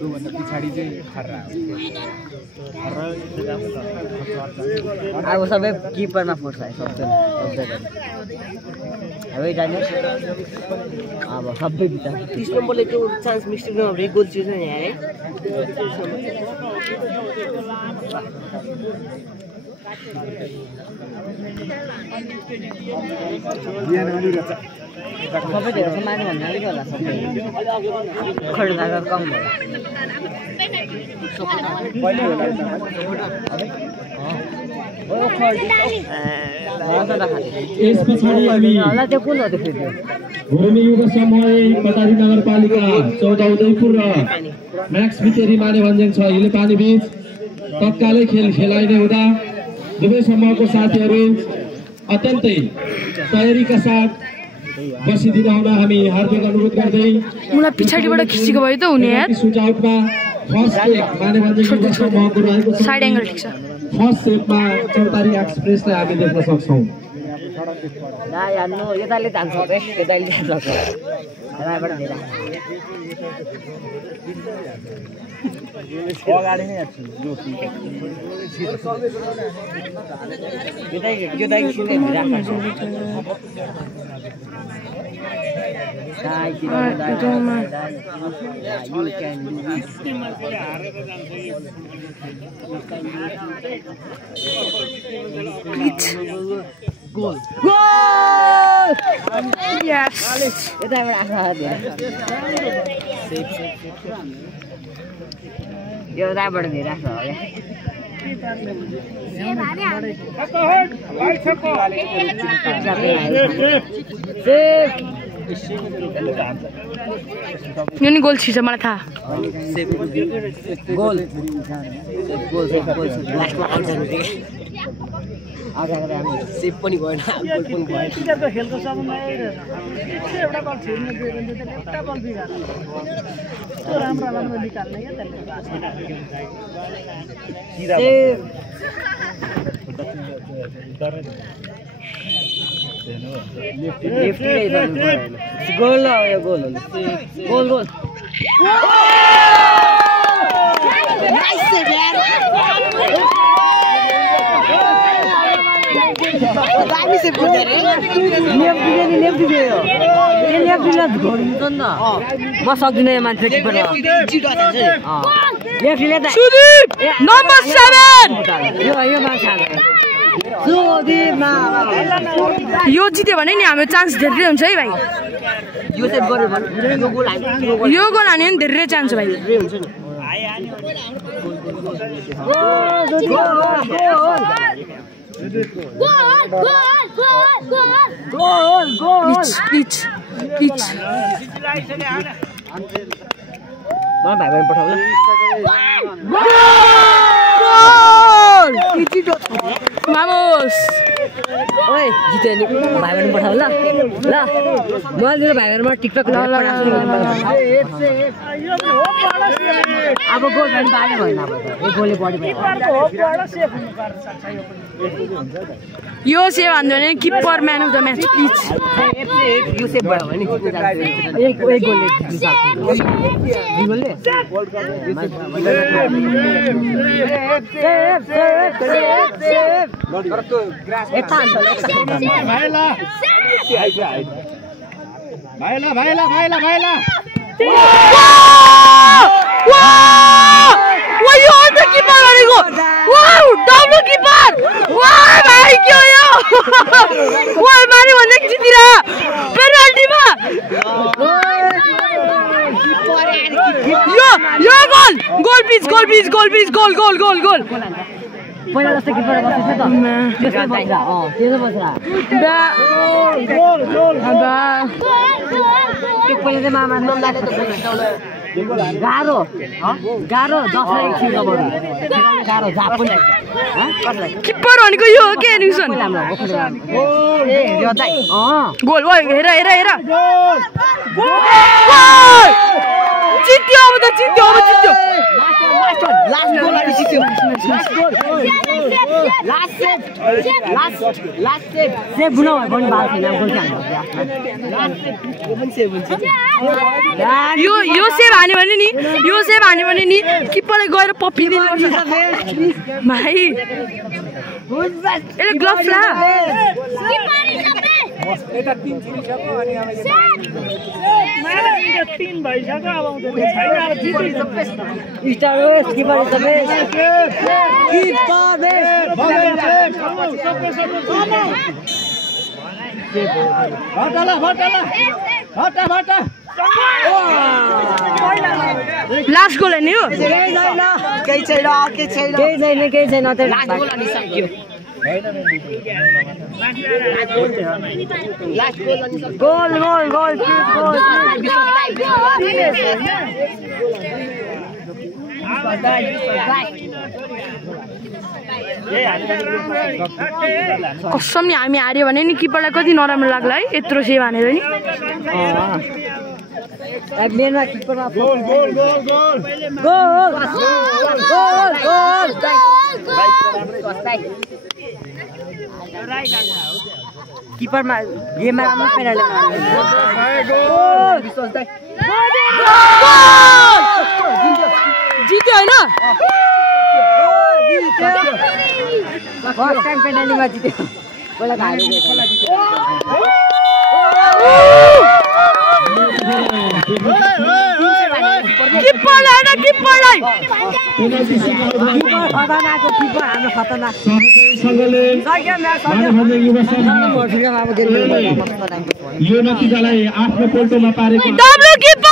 पिछाडी चाहिँ खर्रा अब सबै किपरमा फोर्स आयो अब सबै बिता 30 नम्बरले त्यो चान्स मिस्टेक नभए गोल चाहिँ नि यार सबै धेरै माने भन्ने अलिक होला सबै खड्का कम होला यस पछाडि हामी त्यो कुन हो त्यो फेरि घुर्मी युवा समूह कटारी नगरपालिका 14 उदयपुर र म्याक्स भितेरी माने भन्ज्याङ छ हिले पानी बीच तत्कालै खेल खेलाइने हुँदा दुवै समूहको साथीहरू अत्यन्तै तयारीका साथ बसिदिन हुन हामी हार्दिक अनुरोध गर्दै मलाई पछाडिबाट खिचेको भयो त हुने यार सुटआउटमा फर्स्ट सेट माने भन्ज्याङ युवा समूहको रहेको छ साइड एंगल ठीक छ फर्स्ट सेटमा चौतारी एक्सप्रेसलाई हामी देख्न सक्छौं ना यार नो यताले जान्छ रे यताले जान्छ राबाट दिला अगाडि नै हेर्छु जो यो दाइ सुने राख्छ दाइ किन दाइ you can do hit goal यस यताबाट आफा दिए यो दाइबाट दिए राख्छ होला यो नि गोल छिर्छ मलाई थाहा गोल गोल लास्टमा आउट जानु थियो आउट हामी सेभ पनि भएन गोल पनि भएन टिचरको खेलको समयमा एउटा बल छिर्नु दियो भने चाहिँ एउटा बल बिगार्छ त्यो राम्रो राम्रो निकाल्ने क्या त्यसले गोल हो यो गोल हो गोल गोल नाइस सेभ यार दामी सेभ गर्छ रे लेफ्ट दियो यो लेफ्ट दिला गर्नु न म सक्दिन यो मान्छे किपर लेफ्ट दिले त सुदीप नम्बर 7 यो मान्छे यो जित्यो भने नि हाम्रो चान्स धेरै हुन्छ है भाइ यो चाहिँ गर्यो भने यो गोल हान्यो भने धेरै चान्स भाइ हुन्छ नि पिच भाइ भाइ पठाउनु Vamos! ओए जित्यो नि भाइ बहिनी पठाउ ल ल मैले मेरो भाइ बहिनीमा टिकटक अब गोल पनि बारे भएन अब एक गोलले बढी भयो यो सेभ हान्यो भने keeper man of the match please यो सेभ भयो भने एक गोलले गोल पहिला जस्तो किपर बसेछ त त्यसमा बस्छ त्यसमा बस्छ त्यो पहिला चाहिँ मामा नम्दाले त गाह्रो गाह्रो 10 एक छिटो बरु गाह्रो जाप पनि कसलाई किपर भनेको यो हो के न्युसन ए यो दाइ गोल भयो हेर हेर हेर जित्यो अब त जित्यो अब जित्यो लास्ट गोल अनि जित्यो लास्ट सेभ सेभ बुना भयो पनि बाल छैन गोल चाहिँ यो सेभ हान्यो भने नि यो सेभ हान्यो भने नि किपरले गएर पप्पिदिनु भाइ यसले ग्लोभ्स ला यता 3 छिरिसक्यो अनि अब मारा 3 भइसक्यो अब आउँदैन छैन अब जित्यो स्टार होस् किपर इज द बेस्ट किपर भटा लास्ट गोल हैन यो केही छैन त लास्ट गोल अनि सक्यो गोल कसम नि हामी हार्यो भने नि किपरलाई कति नराम्रो लाग्ला है यत्रो सेभ हानेर नि मेनमा किपरमा गोल किपरमा गेममा राम्रो पेनाल्टी जित्यो हैन फर्स्ट टाइम पेनाल्टीमा जित्यो पहिला किपरलाई हैन किपरलाई पेनाल्टी सिकाउट खतरनाक किपर हाम्रो खतरनाक सँगले मानवन्जन युवा संघ यो नतिजालाई आफ्नो पोल्टोमा पारेको डब्लु किपर